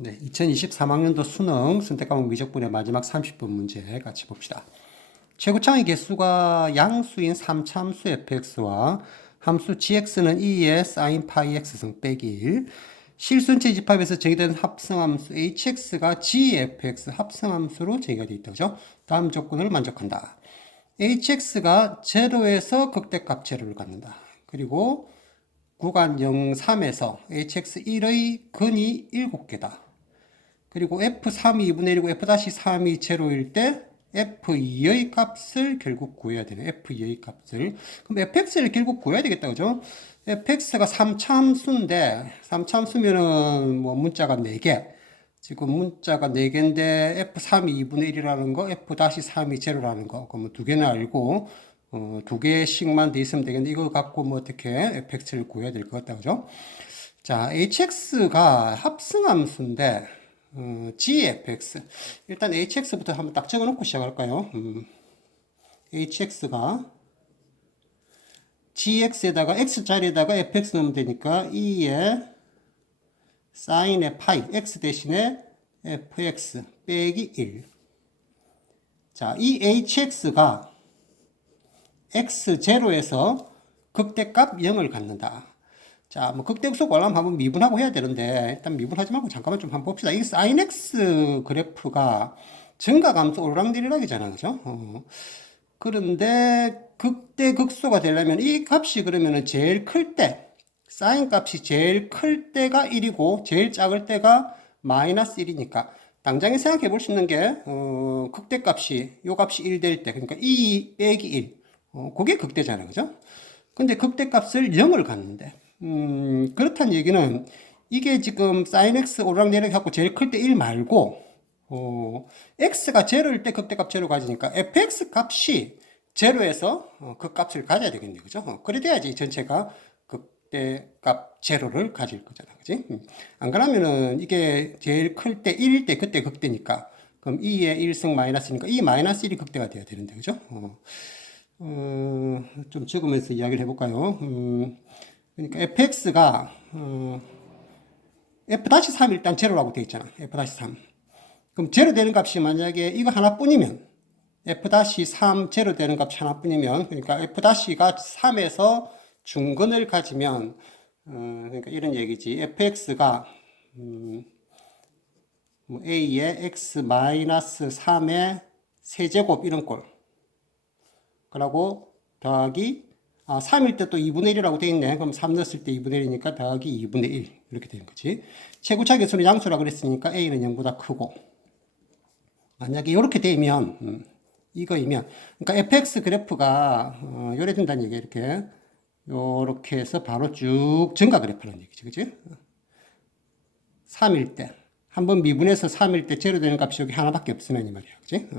네, 2023학년도 수능 선택과목 미적분의 마지막 30분 문제 같이 봅시다. 최고창의 개수가 양수인 3차함수 fx와 함수 gx는 2의 sin 파이 x승 빼기 1, 실수인체 집합에서 정의된 합성함수 hx가 gfx 합성함수로 정의가 되어 있다. 그죠? 다음 조건을 만족한다. hx가 0에서 극대값 0를 갖는다. 그리고 구간 0, 3에서 hx1의 근이 7개다. 그리고 F3이 2분의 1이고 F-3이 제로일 때 F2의 값을 결국 구해야 되네. F2의 값을. 그럼 fx를 결국 구해야 되겠다. 그죠? fx가 3차 함수인데 3차 함수면은 뭐 문자가 4개. 지금 문자가 4개인데 F3이 2분의 1이라는 거, F-3이 제로라는 거. 그럼 2개는 알고 2개씩만 돼 있으면 되겠는데 이거 갖고 뭐 어떻게 fx를 구해야 될 것 같다. 그죠? 자, hx가 합승함수인데 gfx. 일단 hx부터 한번 딱 적어놓고 시작할까요? hx가 gx에다가 x자리에다가 fx 넣으면 되니까 2의 sin의 파이 x 대신에 fx 빼기 1. 자, 이 hx가 x0에서 극대값 0을 갖는다. 자, 뭐 극대극소 구하려면 한번 미분하고 해야 되는데 일단 미분하지 말고 잠깐만 좀 한번 봅시다. 이 sin x 그래프가 증가감소 오르락내리락이잖아, 그죠? 그런데 극대극소가 되려면 이 값이 그러면은 제일 클 때, sin 값이 제일 클 때가 1이고 제일 작을 때가 마이너스 1이니까 당장에 생각해 볼 수 있는 게 극대값이 요 값이 1 될 때, 그러니까 2 빼기 1, 그게 극대잖아, 그죠? 근데 극대값을 0을 갖는데 그렇다는 얘기는 이게 지금 sin x 오르락내리락 하고 제일 클 때 1 말고 x가 제로일 때 극대값 제로 가지니까 fx 값이 제로에서 그 값을 가져야 되겠네. 그죠? 그래 돼야지 전체가 극대값 제로를 가질 거잖아. 그지? 안 그러면은 이게 제일 클 때 1일 때 그때 극대니까 그럼 2의 1승 마이너스니까 이 마이너스 1이 극대가 돼야 되는데. 그죠? 좀 적으면서 이야기를 해볼까요? 그러니까 fx가 f-3 일단 제로라고 되어 있잖아. f-3. 그럼 제로 되는 값이 만약에 이거 하나뿐이면 f-3 제로 되는 값이 하나뿐이면 그러니까 f-가 3에서 중근을 가지면 그러니까 이런 얘기지. fx가 뭐 a의 x-3의 세제곱 이런 꼴. 그러고 더하기 3일 때 또 2분의 1이라고 되어 있네. 그럼 3 넣었을 때 2분의 1이니까 더하기 2분의 1 이렇게 되는 거지. 최고차 계수는 양수라고 그랬으니까 a는 0보다 크고 만약에 이렇게 되면 이거이면 그러니까 fx 그래프가 요래 된다는 얘기야. 이렇게 요렇게 해서 바로 쭉 증가 그래프라는 얘기지. 그지? 3일 때 한번 미분해서 3일 때 제로 되는 값이 여기 하나밖에 없으면 이 말이야. 그지?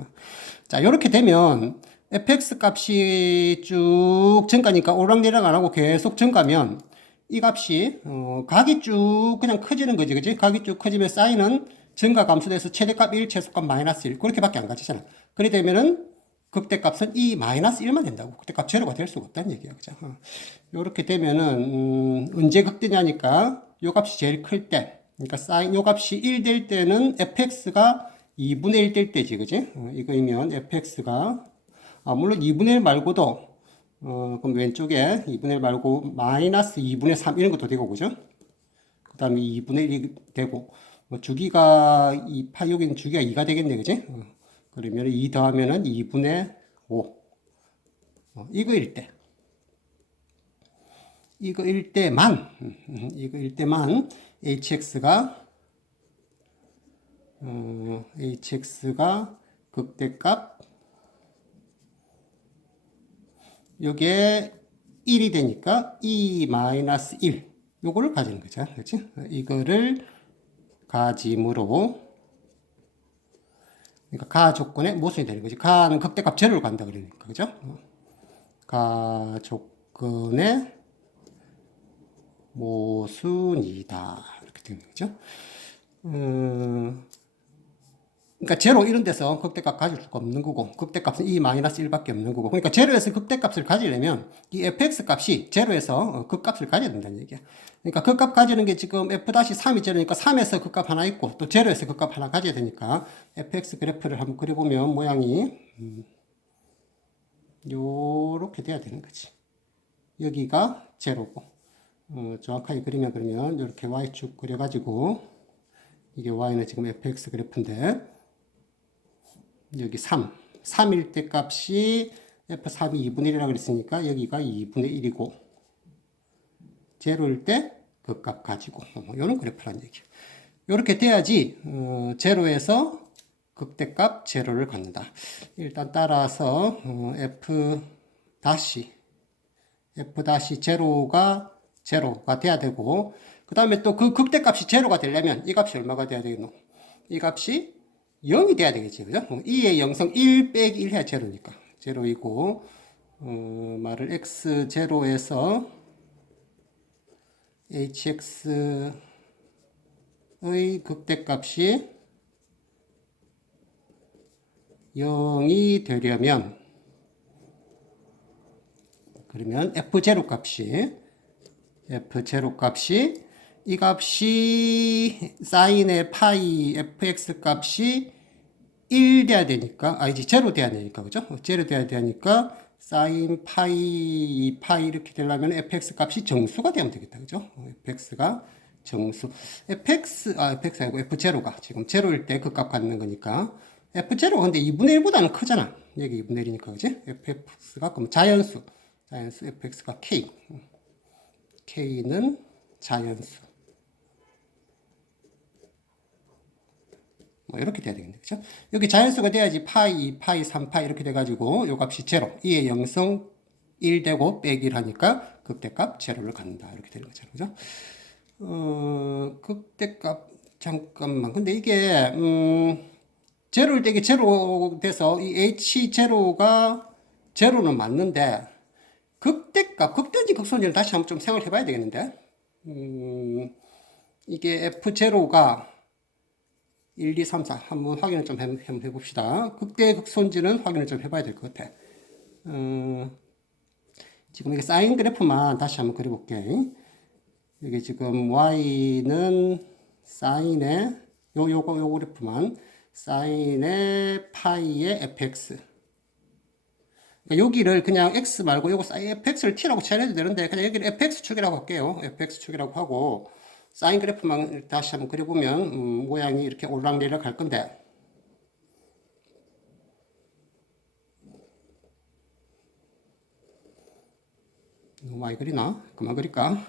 자, 요렇게 되면 fx 값이 쭉 증가니까 오르락내리락 안 하고 계속 증가면 이 값이 각이 쭉 그냥 커지는 거지. 그지? 각이 쭉 커지면 사인은 증가 감소돼서 최대값 1, 최소값 마이너스 1 그렇게밖에 안 가지잖아. 그래 되면은 극대값은 이 마이너스 1만 된다고. 극대값 제로가 될 수가 없다는 얘기야. 그죠? 요렇게 되면은 언제 극대냐니까 요 값이 제일 클 때, 그러니까 사인 요 값이 1 될 때는 fx가 2분의 1 될 때지. 그지? 이거이면 fx가 물론 2분의 1 말고도 그럼 왼쪽에 2분의 1 말고 마이너스 2분의 3 이런 것도 되고. 그죠? 그 다음에 2분의 1이 되고 뭐 주기가 여기는 주기가 2가 되겠네. 그지? 그러면 2 더하면은 2분의 5 이거일 때 이거일 때만 hx가 극대값 요게 1이 되니까 2-1 요거를 가지는 거죠. 그렇지? 이거를 가짐으로 그러니까 가 조건의 모순이 되는 거지. 가는 극대값 제로를 간다 그러니까. 그죠? 가 조건의 모순이다. 이렇게 되는 거죠. 그러니까 제로 이런 데서 극대값 가질 수가 없는 거고, 극대값은 이 마이너스 1밖에 없는 거고, 그러니까 제로에서 극대값을 가지려면 이 fx 값이 제로에서 극값을 가져야 된다는 얘기야. 그러니까 극값 가지는 게 지금 f-3이 제로니까 3에서 극값 하나 있고 또 제로에서 극값 하나 가져야 되니까 fx 그래프를 한번 그려보면 모양이 요렇게 돼야 되는 거지. 여기가 제로고, 정확하게 그리면 그러면 이렇게 y축 그려가지고, 이게 y는 지금 fx 그래프인데, 여기 3일 때 값이 f3이 2분의 1이라고 그랬으니까 여기가 2분의 1이고, 제로일 때 그 값 가지고, 이런 그래프란 얘기야. 이렇게 돼야지 제로에서 극대값 제로를 갖는다. 일단 따라서 f 제로가 돼야 되고, 그 다음에 또 그 극대값이 제로가 되려면 이 값이 얼마가 돼야 되겠노? 이 값이 0이 돼야 되겠지, 그죠? 2의 0성 1 빼기 1 해야 제로니까 제로이고, 말을 x 제로에서 hx의 극대값이 0이 되려면, 그러면 f0 값이 이 값이 사인의 파이 fx 값이 1 돼야 되니까, 이제 제로 돼야 되니까, 그죠? 제로 돼야 되니까 사인 파이 이렇게 되려면 fx 값이 정수가 되면 되겠다, 그죠? fx가 정수. fx 아니고 f0가 지금 제로일 때 그 값 갖는 거니까, f0가 근데 2분의 1보다는 크잖아. 여기 2분의 1이니까, 그지? fx가 그럼 자연수 fx가 k는 자연수. 뭐 이렇게 돼야 되겠네, 그죠? 여기 자연수가 돼야지 파이 3파이 이렇게 돼가지고 요 값이 제로, 2의 0성 1 되고 빼기 1 하니까 극대값 제로를 갖는다, 이렇게 되는 거죠, 그죠? 극대값 잠깐만, 근데 이게 제로일 때 이게 제로 돼서 이 h 제로가 제로는 맞는데 극대인지 극소인지를 다시 한번 좀 생각해 봐야 되겠는데, 이게 f0가 1, 2, 3, 4 한번 확인을 좀 해봅시다. 극대 극소인지는 확인을 좀 해봐야 될 것 같아. 지금 이게 사인 그래프만 다시 한번 그려볼게. 여기 지금 y는 사인의 요 그래프만 사인의 파이의 fx. 그러니까 여기를 그냥 x 말고 요거 fx를 t라고 칠해도 되는데 그냥 여기를 fx축이라고 할게요. fx축이라고 하고 사인 그래프만 다시 한번 그려보면 모양이 이렇게 올락내리락 할 건데, 너무 많이 그리나? 그만 그릴까?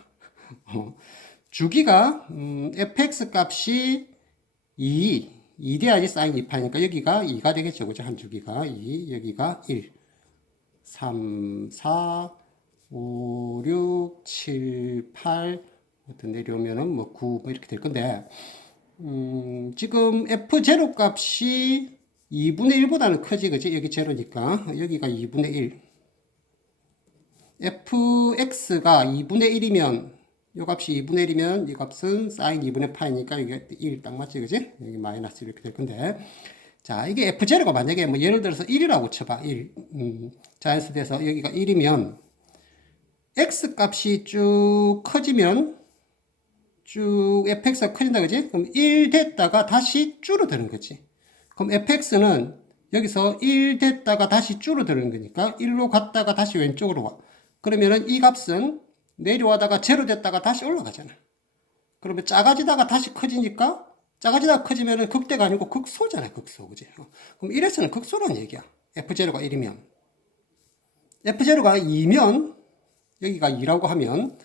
주기가 fx 값이 2 돼야지 사인 2파니까 여기가 2가 되겠죠, 그죠? 한 주기가 2, 여기가 1, 3, 4, 5, 6, 7, 8, 내려오면은 뭐 9, 뭐 이렇게 될 건데, 지금 f0 값이 2분의 1보다는 크지, 그지? 여기 제로니까 여기가 2분의 1. fx가 2분의 1이면, 요 값이 2분의 1이면 이 값은 사인 2분의 파이니까 이게 1 딱 맞지, 그지? 여기 마이너스 이렇게 될 건데, 자, 이게 f0가 만약에 뭐 예를 들어서 1이라고 쳐봐. 1. 자연수 돼서 여기가 1이면 x 값이 쭉 커지면 쭉 fx가 커진다, 그지? 그럼 1 됐다가 다시 줄어드는 거지. 그럼 fx는 여기서 1 됐다가 다시 줄어드는 거니까 1로 갔다가 다시 왼쪽으로 와. 그러면은 이 값은 내려와다가 제로 됐다가 다시 올라가잖아. 그러면 작아지다가 다시 커지니까, 작아지다가 커지면은 극대가 아니고 극소잖아, 극소, 그지? 그럼 1에서는 극소란 얘기야. f0가 1이면. f0가 2면, 여기가 2라고 하면,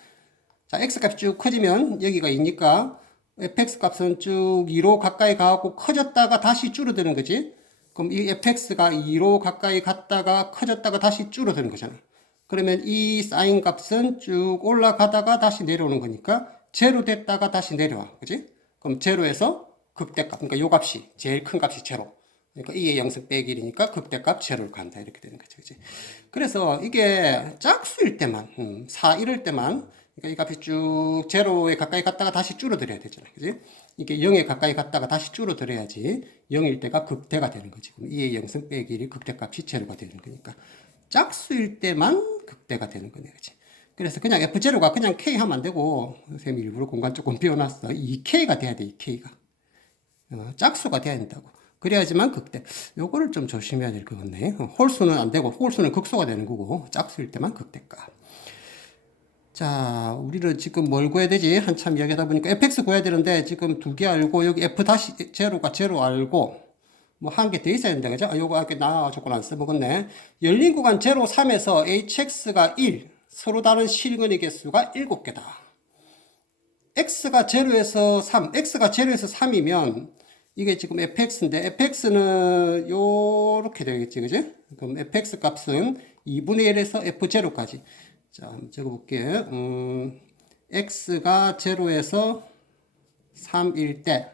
자, x값이 쭉 커지면 여기가 2니까 fx 값은 쭉 2로 가까이 가고 커졌다가 다시 줄어드는 거지. 그럼 이 fx가 2로 가까이 갔다가 커졌다가 다시 줄어드는 거잖아. 그러면 이 사인 값은 쭉 올라가다가 다시 내려오는 거니까 제로 됐다가 다시 내려와, 그지? 그럼 제로에서 극대값, 그러니까 요 값이 제일 큰 값이 제로. 그러니까 2의 0승 빼기 1이니까 극대값 제로를 간다, 이렇게 되는 거죠, 그지? 그래서 이게 짝수일 때만, 4 이럴 때만 그러니까 이 값이 쭉 제로에 가까이 갔다가 다시 줄어들어야 되잖아요. 그지? 이게 0에 가까이 갔다가 다시 줄어들어야지 0일 때가 극대가 되는 거지. 그럼 2의 0승 빼기 1이 극대값이 제로가 되는 거니까. 짝수일 때만 극대가 되는 거네. 그지? 그래서 그냥 F0가 그냥 K 하면 안 되고, 선생님이 일부러 공간 조금 비워놨어. 2K가 돼야 돼, 2K가. 짝수가 돼야 된다고. 그래야지만 극대. 요거를 좀 조심해야 될 것 같네. 홀수는 안 되고, 홀수는 극소가 되는 거고, 짝수일 때만 극대값. 자, 우리는 지금 뭘 구해야 되지? 한참 이야기하다 보니까 fx 구해야 되는데, 지금 두 개 알고, 여기 f 다시 제로가 제로 알고, 뭐 한 개 더 있어야 된다, 그죠? 요거 아까 나 조건 안 써먹었네. 열린 구간 제로 3에서 hx가 1, 서로 다른 실근의 개수가 7개다. x가 제로에서 3, x가 제로에서 3이면, 이게 지금 fx인데, fx는 요렇게 되겠지, 그지? 그럼 fx 값은 2분의 1에서 f0까지. 자, 한번 적어볼게. x가 제로에서 3일 때,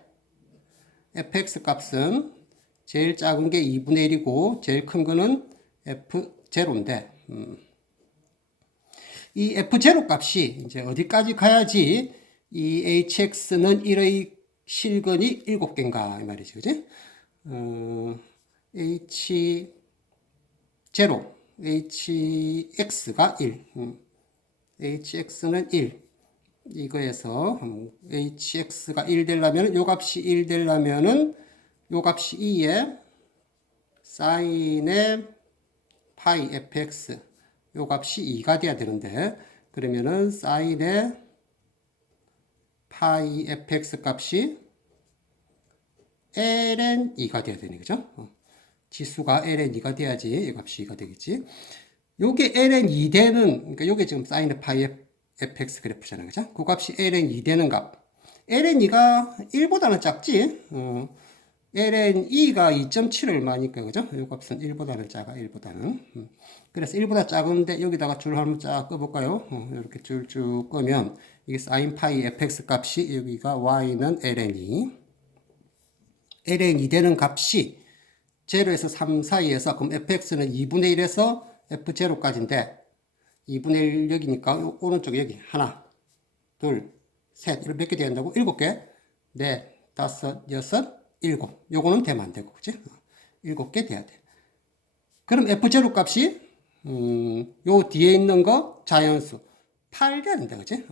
fx 값은 제일 작은 게 2분의 1이고, 제일 큰 거는 f0인데, 이 f0 값이 이제 어디까지 가야지 이 hx는 1의 실근이 7개인가 이 말이지, 그지? hx가 1, hx는 1. 이거에서 hx가 1 되려면 요 값이 1 되려면은 요 값이 2에 사인의 파이 fx 요 값이 2가 돼야 되는데 그러면은 사인의 파이 fx 값이 ln 2가 돼야 되는 거죠. 지수가 ln 2가 돼야지 이 값이 2가 되겠지. 요게 ln 2 되는 그러니까 요게 지금 사인의 파이 fx 그래프잖아요. 그죠? 그 값이 ln 2 되는 값. ln 2가 1보다는 작지. ln 2가 2.7 얼마니까 그죠? 요 값은 1보다는 작아. 1보다는. 그래서 1보다 작은데 여기다가 줄 한번 쫙 꺼볼까요? 이렇게 줄 쭉 끄면 이게 사인 파이 fx 값이 여기가 y는 ln 2. ln 2 되는 값이 0에서 3 사이에서 그럼 fx는 2분의 1에서 f0까지인데 2분의 1 여기니까 오른쪽 여기 하나 둘 셋 이렇게 몇 개 돼야 된다고? 7개 넷 다섯 여섯 일곱 요거는 되면 안 되고 그치? 7개 돼야 돼. 그럼 f0 값이 요 뒤에 있는 거 자연수 8 돼야 된다 그치?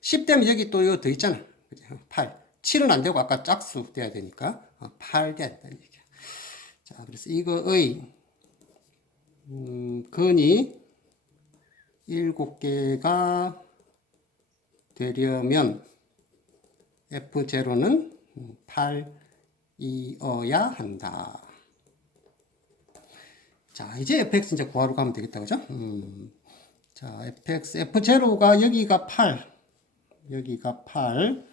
10 되면 여기 또 요 더 있잖아 그치? 8 7은 안 되고 아까 짝수 돼야 되니까 8 돼야 된다는 얘기야. 자 그래서 이거의 근이 7개가 되려면 F0는 8이어야 한다. 자, 이제 fx 이제 구하러 가면 되겠다. 그죠? 자, f0가 여기가 8. 여기가 8.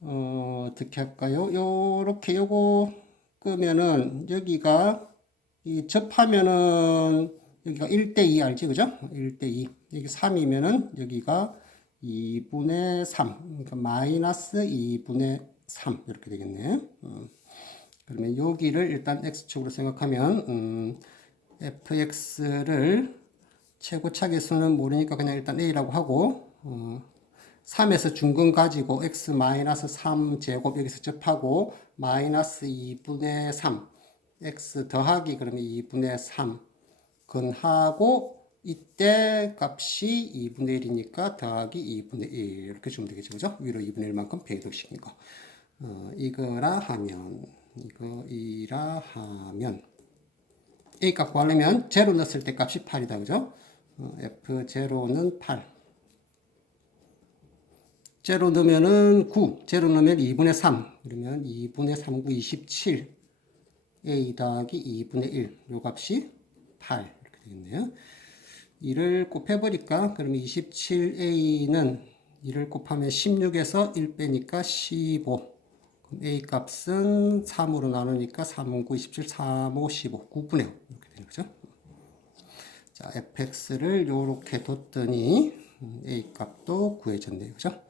어떻게 할까요? 요렇게 요거 끄면은 여기가 이 접하면은 여기가 1대2 알지? 그죠? 1대2. 여기 3이면은 여기가 2분의 3. 그러니까 마이너스 2분의 3. 이렇게 되겠네. 그러면 여기를 일단 x축으로 생각하면, fx를 최고차 계수는 모르니까 그냥 일단 a라고 하고, 3에서 중근 가지고 x 마이너스 3 제곱 여기서 접하고, 마이너스 2분의 3. x 더하기 그러면 2분의 3 근하고 이때 값이 2분의 1이니까 더하기 2분의 1 이렇게 주면 되겠죠. 그죠? 위로 2분의 1만큼 배격시킨 거. 이거라 하면 A 값 구하려면 제로 넣었을 때 값이 8이다. 그죠? F0는 8. 제로 넣으면은 9. 제로 넣으면 2분의 3. 그러면 2분의 3, 9, 27. A 더하기 2분의 1. 요 값이 8. 이렇게 되겠네요. 2를 곱해버릴까? 그러면 27A는 2를 곱하면 16에서 1 빼니까 15. 그럼 A 값은 3으로 나누니까 3, 9, 27, 3, 5, 15. 9분의 5. 이렇게 되는 거죠. 자, fx를 요렇게 뒀더니 A 값도 구해졌네요. 그죠?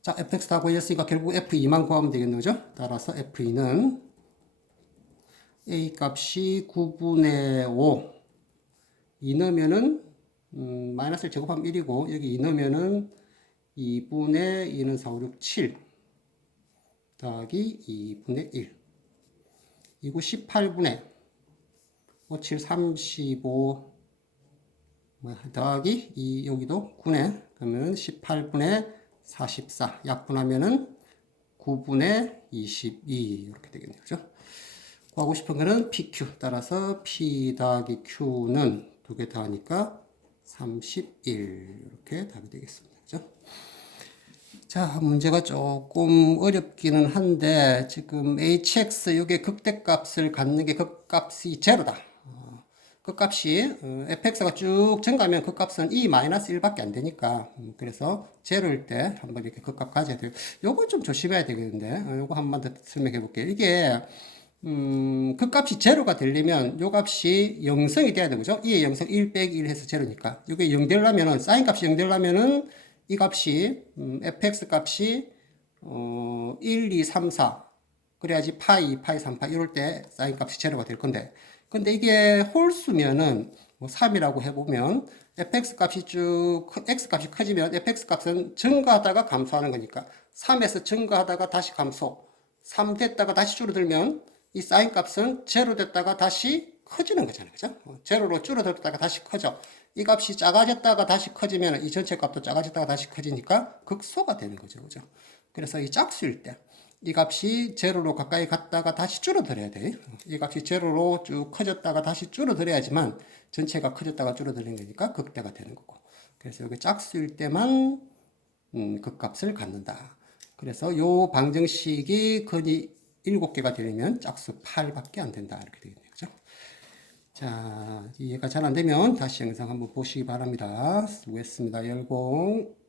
자, fx 다 구해졌으니까 결국 f2만 구하면 되겠네요. 그죠? 따라서 f2는 A 값이 9분의 5. 2 넣으면은, 마이너스를 제곱하면 1이고, 여기 2 넣으면은 2분의 2는 4, 5, 6, 7 더하기 2분의 1. 이거 18분의 5, 7, 35 더하기 2 여기도 9네. 그러면 18분의 44 약분하면은 9분의 22 이렇게 되겠네요. 그죠? 구하고 싶은 거는 PQ. 따라서 P 더하기 Q는 두 개 더하니까 31 이렇게 답이 되겠습니다. 그죠? 자, 문제가 조금 어렵기는 한데 지금 hx 이게 극대값을 갖는 게 극값이 제로다. 극값이 fx가 쭉 증가하면 극값은 e-1밖에 안 되니까 그래서 제로일 때 한번 이렇게 극값 가져야 돼요. 요거 좀 조심해야 되겠는데 요거 한번 더 설명해 볼게요. 이게 극값이 제로가 되려면 요 값이 0성이 돼야 되죠. 2의 0성 1 빼기 1 해서 제로니까 이게 0 되려면은 사인 값이 0 되려면은 이 값이 fx 값이 1, 2, 3, 4 그래야지 파이, 2파이, 3파이 이럴 때 사인 값이 제로가 될 건데 근데 이게 홀수면은 뭐 3이라고 해보면 fx 값이 쭉 x 값이 커지면 fx 값은 증가하다가 감소하는 거니까 3에서 증가하다가 다시 감소 3 됐다가 다시 줄어들면 이 사인 값은 제로 됐다가 다시 커지는 거잖아요. 그죠? 제로로 줄어들었다가 다시 커져. 이 값이 작아졌다가 다시 커지면 이 전체 값도 작아졌다가 다시 커지니까 극소가 되는 거죠. 그죠? 그래서 이 짝수일 때 이 값이 제로로 가까이 갔다가 다시 줄어들어야 돼. 이 값이 제로로 쭉 커졌다가 다시 줄어들어야지만 전체가 커졌다가 줄어드는 거니까 극대가 되는 거고. 그래서 여기 짝수일 때만 극값을 갖는다. 그래서 요 방정식이 근이 7개가 되려면 짝수 8밖에 안 된다. 이렇게 되겠네요. 그죠? 자, 이해가 잘 안 되면 다시 영상 한번 보시기 바랍니다. 수고했습니다. 열공.